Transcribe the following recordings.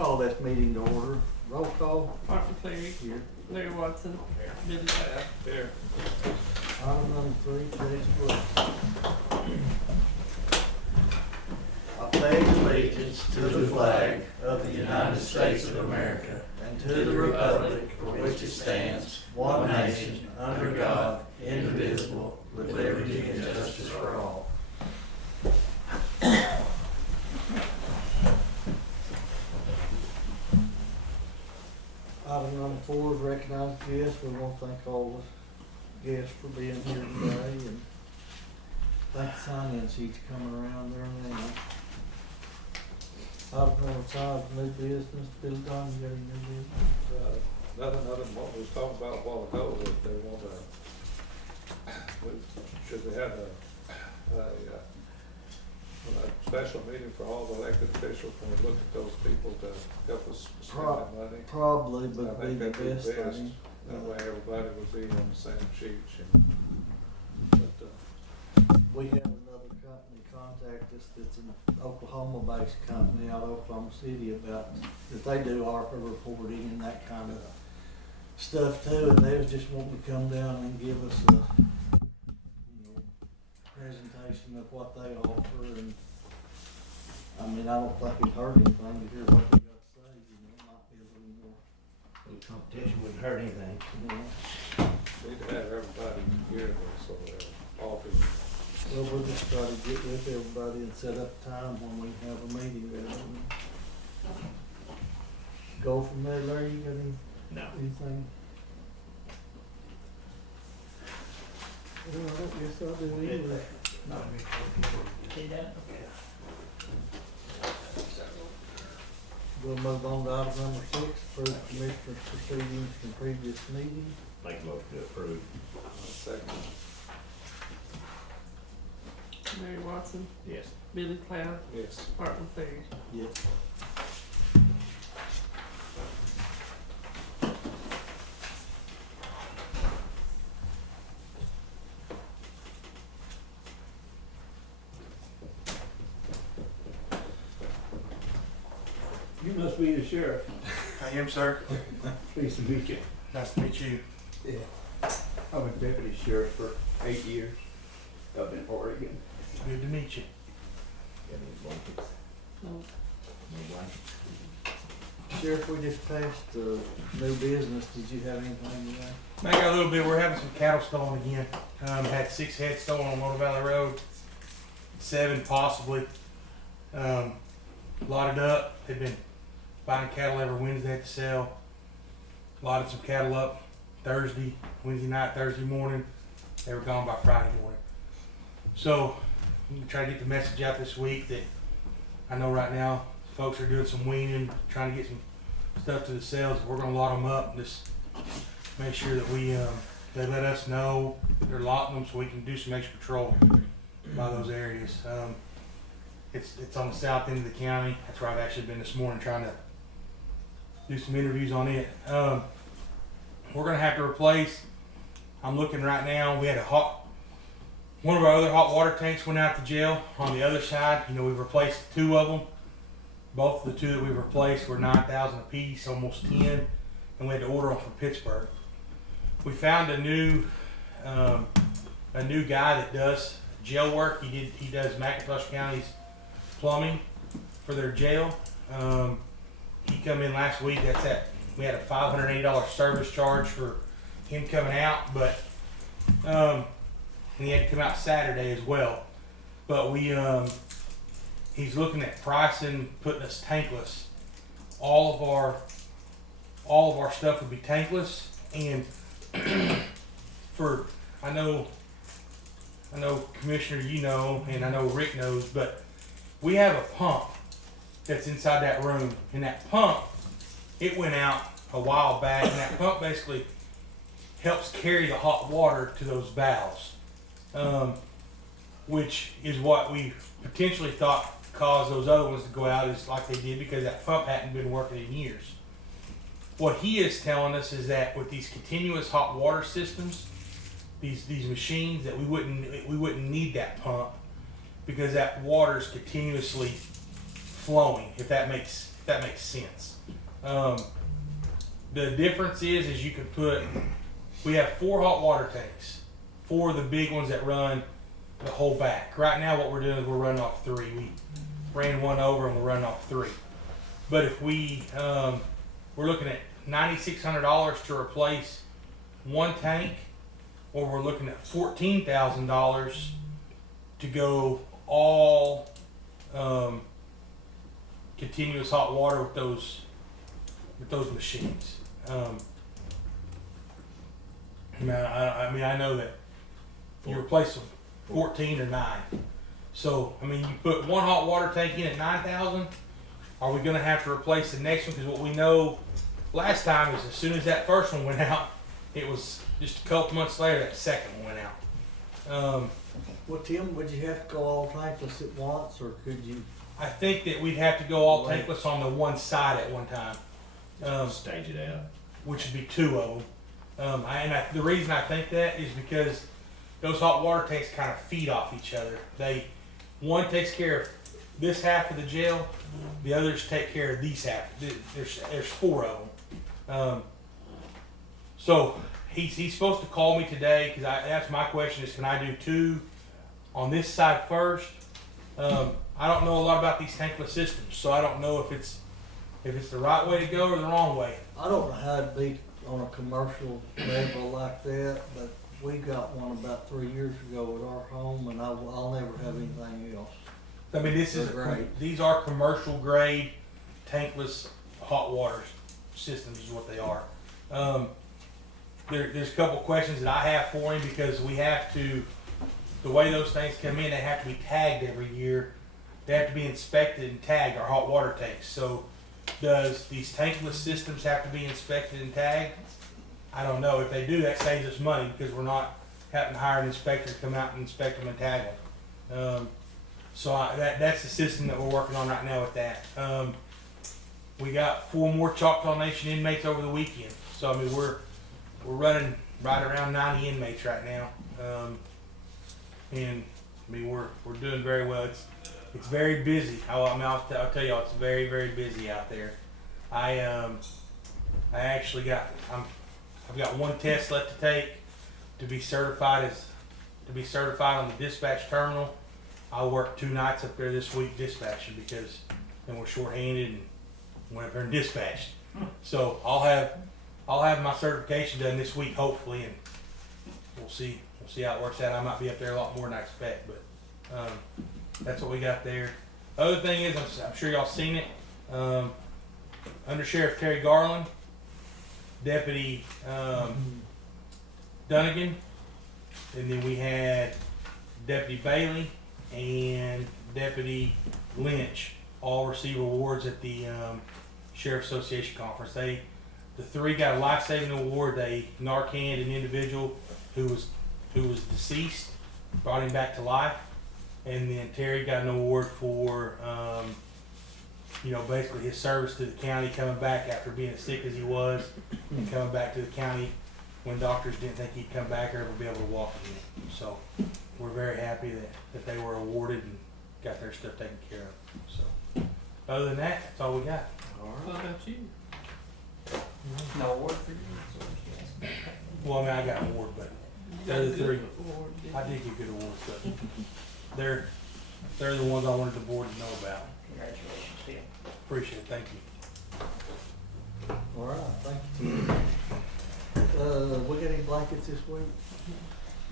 call this meeting to order. Roll call. Martin Cleary, Here. Larry Watson, Billy Taft. Here. Item number 3, today's pledge. I pledge allegiance to the flag of the United States of America and to the republic for which it stands, one nation, under God, indivisible, with liberty and justice for all. Item number 4 is recognize guests. We want to thank all the guests for being here today, and thank the sign-in sheets coming around there now. Item number 5, new business. Billy Don, you got any new business? Nothing other than what we was talking about a while ago, that they want should we have a special meeting for all the elected officials when we look at those people to help us spend that money? Probably, I but be think the that'd be best best. thing. That way everybody would be on the same sheet. We have another company contact us that's an Oklahoma-based company out of Oklahoma City about, that they do ARPA reporting and that kind of stuff too, and they was just wanting to come down and give us a, presentation of what they offer, and I mean, I don't think it hurt anything to hear what they got to say, might be a little more. The competition wouldn't hurt anything. Need to have everybody here, so they're offering. Well, we'll just try to get with everybody and set up time when we have a meeting with them. Go from there, Larry, you got anything? Well, I guess I'll do either. We'll move on to item number 6, approve commissioners' proceedings from previous meetings. Make a motion to approve. Second. Larry Watson, Yes. Billy Taft, Yes. Martin Cleary. Yes. You must be the sheriff. I am, sir. Pleased to meet you. Nice to meet you. Yeah. I've been deputy sheriff for 8 years up in Oregon. Good to meet you. No, Sheriff, we just passed new business. Did you have anything to say? I got a little bit. We're having some cattle stolen again. Had 6 heads stolen on Motor Valley Road. 7 possibly. Lotted up. They've been buying cattle every Wednesday to sell. Lotted some cattle up Wednesday night, Thursday morning. They were gone by Friday morning. So I'm gonna try to get the message out this week that I know right now folks are doing some weaning, trying to get some stuff to the sales. We're gonna lot them up and just make sure that they let us know that they're lotting them so we can do some extra patrol by those areas. It's on the south end of the county. That's where I've actually been this morning trying to do some interviews on it. We're gonna have to replace. I'm looking right now. We had one of our other hot water tanks went out to jail on the other side. We've replaced 2 of them. Both of the 2 that we've replaced were 9,000 a piece, almost 10, and we had to order them from Pittsburgh. We found a new guy that does jail work. He does McIntosh County's plumbing for their jail. He come in last week. We had a $580 service charge for him coming out, but and he had to come out Saturday as well. But he's looking at pricing, putting us tankless. All of our stuff would be tankless, and I know Commissioner, and I know Rick knows, but we have a pump that's inside that room, and that pump, it went out a while back, and that pump basically helps carry the hot water to those valves, which is what we potentially thought caused those other ones to go out, is like they did, because that pump hadn't been working in years. What he is telling us is that with these continuous hot water systems, these machines, that we wouldn't need that pump, because that water is continuously flowing, if that makes if that makes sense. The difference is you can put, we have 4 hot water tanks, 4 of the big ones that run the whole back. Right now what we're doing is we're running off 3. We ran one over and we're running off 3. But if we're looking at $9,600 to replace 1 tank, or we're looking at $14,000 to go all continuous hot water with those machines. I know that you replace them 14 or 9. So I mean, you put 1 hot water tank in at 9,000. Are we going to have to replace the next one? Because what we know last time is as soon as that first one went out, it was just a couple months later that second one went out. Well, Tim, would you have to go all tankless at once, or could you? I think that we'd have to go all tankless on the one side at one time. Stage it out. Which would be 2 of them. The reason I think that is because those hot water tanks kind of feed off each other. One takes care of this half of the jail, the others take care of these half. There's 4 of them. So he's supposed to call me today because that's my question is, can I do 2 on this side first? I don't know a lot about these tankless systems, so I don't know if it's the right way to go or the wrong way. I don't know how it'd be on a commercial level like that, but we got one about 3 years ago at our home, and I'll never have anything else. I mean, these are commercial grade tankless hot water systems is what they are. There's a couple questions that I have for him because we have to, the way those things come in, they have to be tagged every year. They have to be inspected and tagged, our hot water tanks. So does these tankless systems have to be inspected and tagged? I don't know. If they do, that saves us money because we're not having to hire an inspector to come out and inspect them and tag them. That's the system that we're working on right now with that. We got 4 more Choctaw Nation inmates over the weekend. So I mean, we're running right around 90 inmates right now. And I mean, we're doing very well. It's very busy. I'll tell y'all, it's very, very busy out there. I've got 1 test left to take to be certified on the dispatch terminal. I worked 2 nights up there this week dispatching because then we're shorthanded and went up there and dispatched. So I'll have my certification done this week hopefully, and we'll see how it works out. I might be up there a lot more than I expect, but that's what we got there. Other thing is, I'm sure y'all seen it. Under Sheriff Terry Garland, Deputy Dunnigan, and then we had Deputy Bailey and Deputy Lynch all receive awards at the Sheriff Association Conference. The 3 got a life-saving award. They Narcaned an individual who was deceased, brought him back to life, and then Terry got an award for basically his service to the county, coming back after being as sick as he was, and coming back to the county when doctors didn't think he'd come back or ever be able to walk again. So we're very happy that they were awarded and got their stuff taken care of. So other than that, that's all we got. What about you? No award for you? Well, I mean, I got an award, but You they're got a the good 3. award, didn't I you? did get good awards, but they're the ones I wanted the board to know about. Congratulations, Tim. Appreciate it. Thank you. All right, thank you. We got any blankets this week?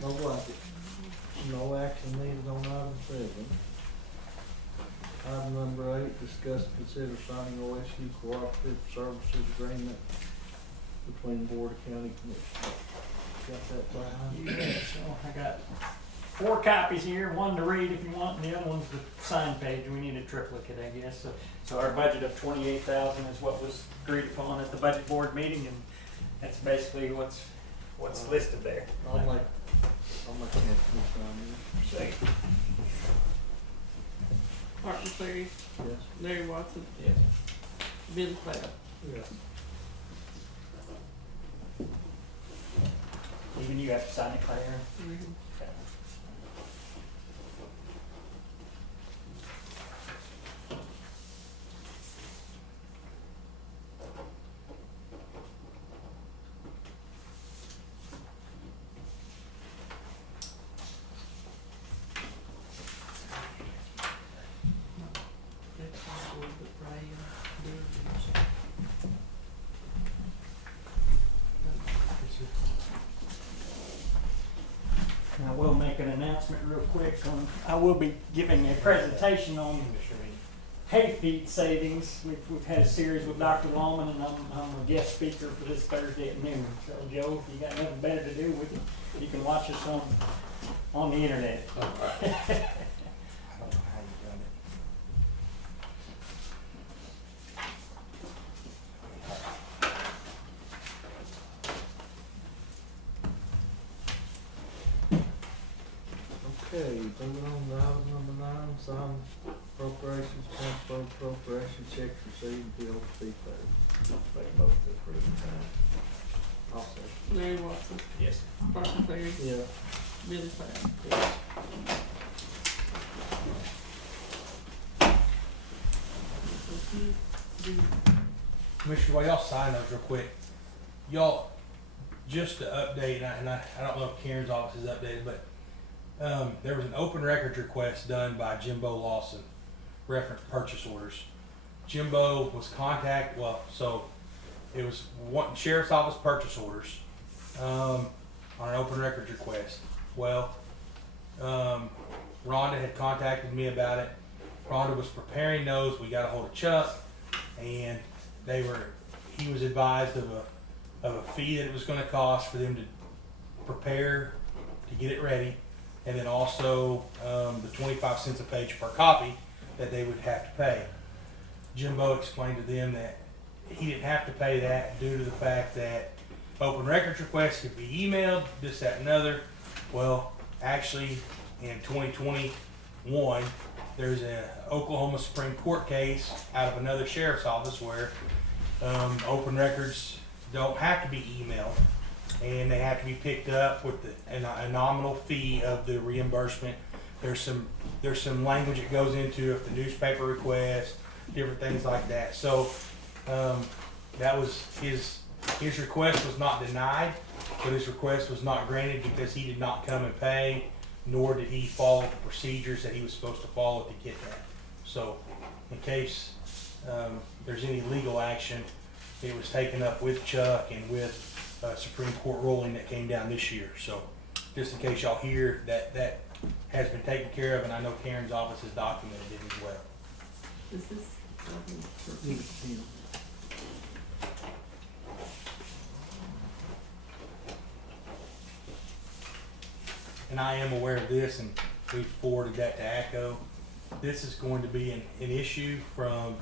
No blankets. No action needed on item 7. Item number 8, discuss and consider signing OSU Cooperative Services Agreement between Board of County Commissioners. Got that, Brian? Yeah, so I got 4 copies here, one to read if you want, and the other one's the sign page. We need a triplicate, I guess. So our budget of $28,000 is what was agreed upon at the budget board meeting, and that's basically what's listed there. I'll make a motion to sign Second. Martin Cleary, this. Yes. Larry Watson, Yes. Billy Cloud. Yes. Even you have to sign it, Claire. Mhm. make an announcement real quick. I will be giving a presentation on hay feed savings. We've had a series with Dr. Lawman, and I'm a guest speaker for this Thursday at noon. So, Joe, if you got nothing better to do with it, you can watch us on the internet. I don't know how you've done it. Okay, moving on to item number 9, sign appropriations, transfer appropriation, checks received, and bills to be paid. Make both to approve the time. I'll say. Larry Watson, Yes. Parker Perry, Yeah. Billy Cloud. Yes. Commissioner, while y'all sign those real quick, y'all, just to update, and I don't know if Karen's office is updated, but there was an open records request done by Jimbo Lawson, reference purchase orders. Jimbo was so it was one sheriff's office purchase orders on an open records request. Well, Rhonda had contacted me about it. Rhonda was preparing those. We got a hold of Chuck, and he was advised of a fee that it was going to cost for them to prepare to get it ready, and then also the 25 cents a page per copy that they would have to pay. Jimbo explained to them that he didn't have to pay that due to the fact that open records requests could be emailed, this, that, and another. Well, actually, in 2021, there's an Oklahoma Supreme Court case out of another sheriff's office where open records don't have to be emailed, and they have to be picked up with a nominal fee of the reimbursement. There's some language that goes into if the newspaper request, different things like that. So that was his request was not denied, but his request was not granted because he did not come and pay, nor did he follow the procedures that he was supposed to follow to get that. So in case there's any legal action, it was taken up with Chuck and with a Supreme Court ruling that came down this year. So just in case y'all hear that has been taken care of, and I know Karen's office has documented it as well. Is this something for Yeah. And I am aware of this, and we forwarded that to ACO. This is going to be an issue from,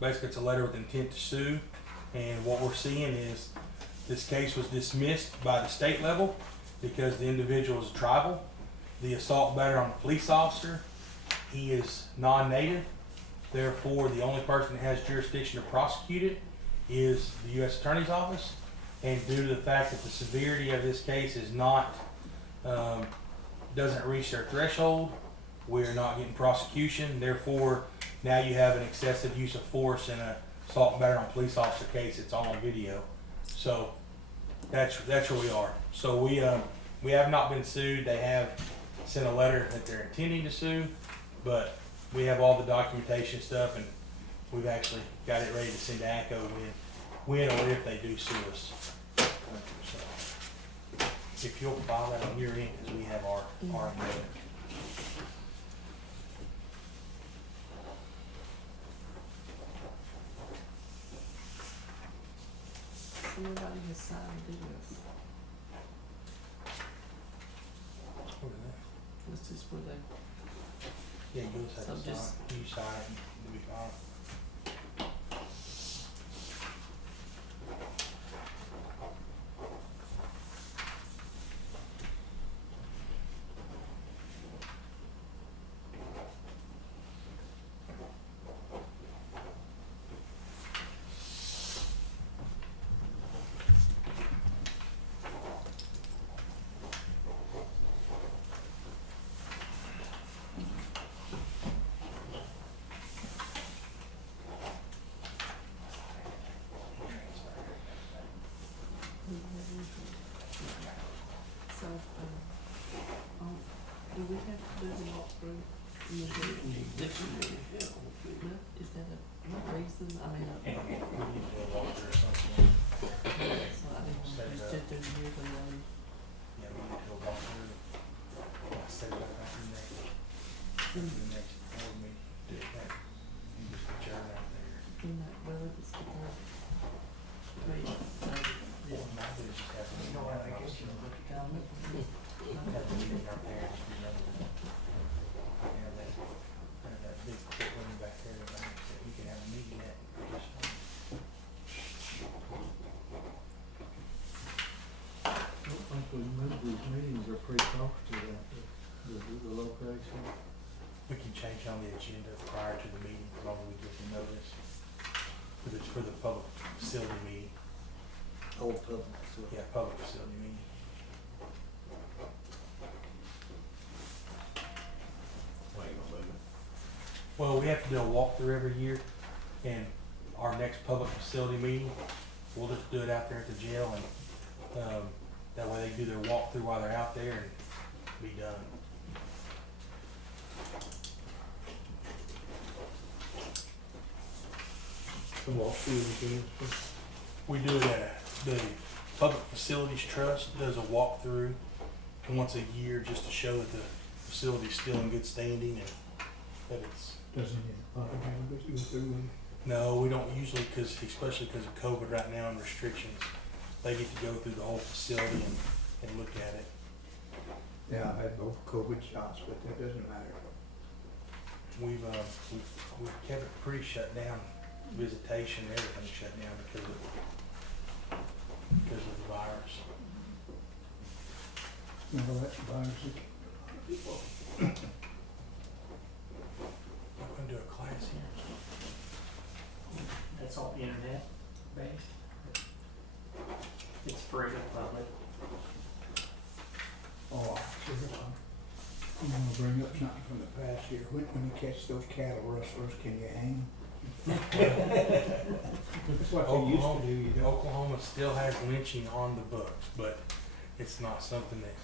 basically it's a letter with intent to sue, and what we're seeing is this case was dismissed by the state level because the individual is tribal. The assault and battery on a police officer, he is non-native, therefore the only person that has jurisdiction to prosecute it is the U.S. Attorney's Office, and due to the fact that the severity of this case is not doesn't reach their threshold, we're not getting prosecution. Therefore, now you have an excessive use of force in a assault and battery on a police officer case. It's all on video. So that's where we are. So we have not been sued. They have sent a letter that they're intending to sue, but we have all the documentation stuff, and we've actually got it ready to send to ACO when or if they do sue us. So, if you'll file that on your end, because we have our end. Somebody has signed this. This is where they, Yeah, you just have So to just- sign. You sign it and it'll be fine. on it. Have a meeting with our parents, you know. Have that big courtroom back there that you can have a meeting at. Just, I don't think we moved these meetings are pretty close to that, the location. we can change on the agenda prior to the meeting, as long as we give the notice. Because it's for the public facility meeting. Old public, so. Yeah, public facility meeting. Why you gonna move it? Well, we have to do a walkthrough every year, and our next public facility meeting, we'll just do it out there at the jail, and, that way they do their walkthrough while they're out there and be done. The walkthrough again. We do it at the Public Facilities Trust does a walkthrough once a year just to show that the facility's still in good standing and that it's. Doesn't it, have to go through one? No, we don't usually, especially because of COVID right now and restrictions, they get to go through the whole facility and look at it. Yeah, I had both COVID shots, but that doesn't matter. We've kept it pretty shut down, visitation, everything shut down because of the virus. Well, that's virus. I'm gonna do a class here. That's all internet based. It's free to the public. Oh, I'm gonna bring up something from the past here. When you catch those cattle rustlers, can you hang? That's what they used to do, you know. Oklahoma still has lynching on the books, but it's not something that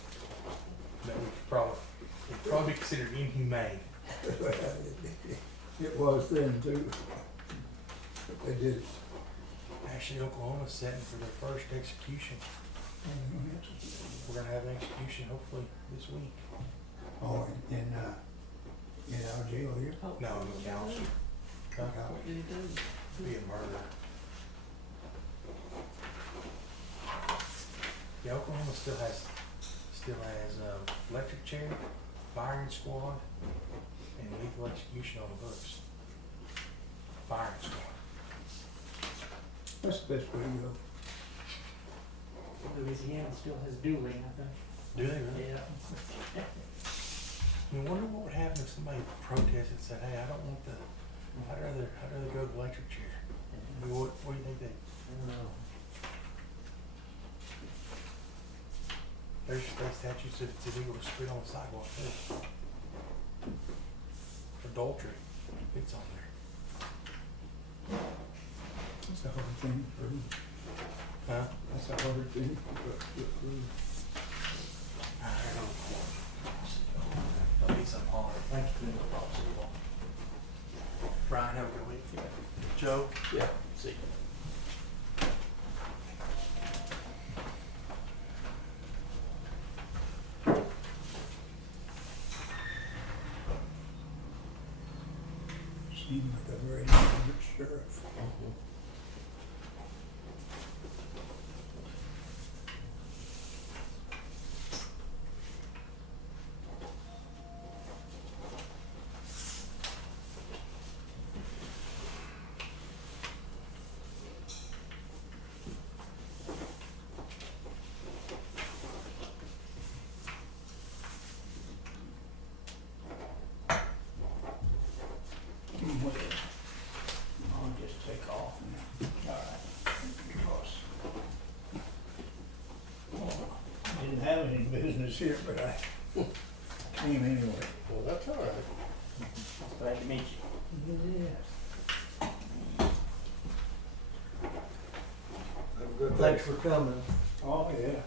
we could probably be considered inhumane. It was then too. But they did it. Actually, Oklahoma's setting for their first execution. We're gonna have an execution hopefully this week. Oh, in our jail here? Oh, No, in the council. what did he do? Be a murder. Yeah, Oklahoma still has electric chair, firing squad, and lethal execution on the books. Firing squad. That's the best way to go. Louisiana still has dueling, I think. Do they really? Yeah. I wonder what would happen if somebody protested and said, "Hey, I don't want the. I'd rather go to the electric chair." I mean, what do you think they? I don't know. There's state statutes that it's illegal to spit on the sidewalk too. Adultery, it's on there. That's a hard thing to prove. Huh? That's a hard thing to prove. I don't know. There'll be some hard. Thank you. Brian, have a good week. Joe? Yeah. See. Seemed like a very good sheriff. I'll just take off now. Alright. Because I didn't have any business here, but I came anyway. Well, that's all right. Glad to meet you. Yes. Have a good day. Thanks for coming. Oh, yeah.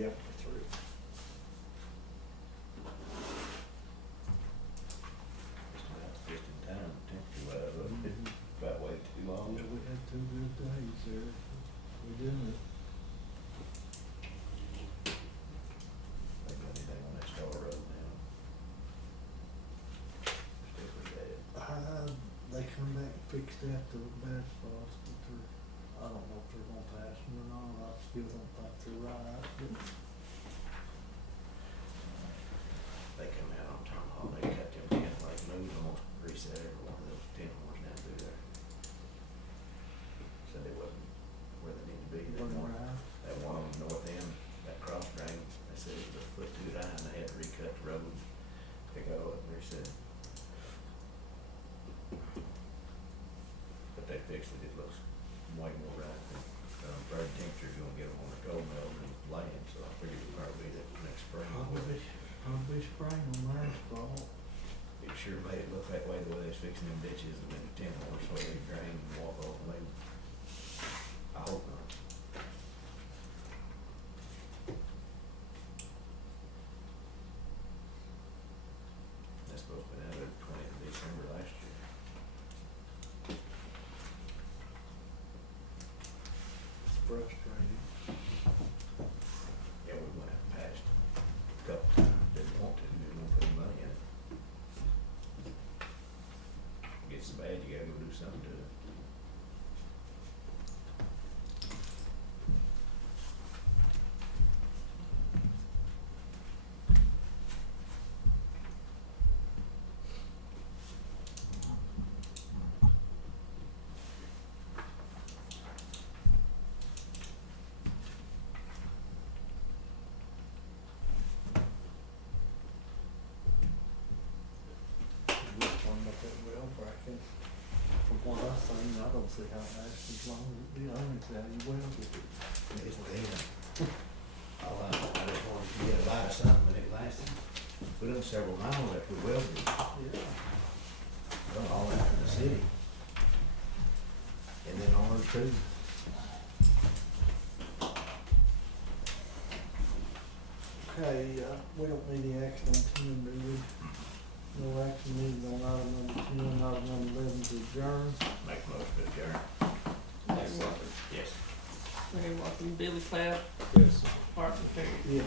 Yep, for 3. Just about fisting time, temperature wise, up it about way too long. Yeah, we had 2 good days there. We didn't. They got anything on that Star Road now? Still pretty bad. They come back and fixed that to the bad spots, but I don't know if they're gonna pass them or not. I still don't think they're right, but They come out on Tom Hall, they cut them in like moves, almost reset every one of those 10 horns down through there. Said they wasn't where they need to be. They Wasn't wanted, right. that one on the north end, that cross drain, they said it was a foot too high and they had to recut the road, pick it all up and reset it. But they fixed it, it looks way more right. I'm afraid the temperature's gonna get them on the cold mill and land, so I figured it'd probably be that next spring. Probably spring on their spot. It sure made it look that way the way they was fixing them ditches and then the 10 horse so they drain and walk off the lane. I hope not. That's supposed to be out of 20th of December last year. It's frustrating. Yeah, we went out past a couple times, didn't want to, didn't want to put any money in it. Gets so bad, you gotta go do something to it. Just one up that well bracket. From what I seen, I don't see how it lasts as long as it did. I don't see how you welded it. It's thin. Oh, I just wanted to get a bite of something and it lasted. We done several miles after we welded it. Yeah. Done all that in the city. And then ours too. Okay, we don't need any action on 10, do we? No action needed on item number 10, item number 11 to adjourn. Make most of it, Jared. Larry Walker, Yes. Larry Walker, Billy Cloud, Yes. Martin Perry. Yeah.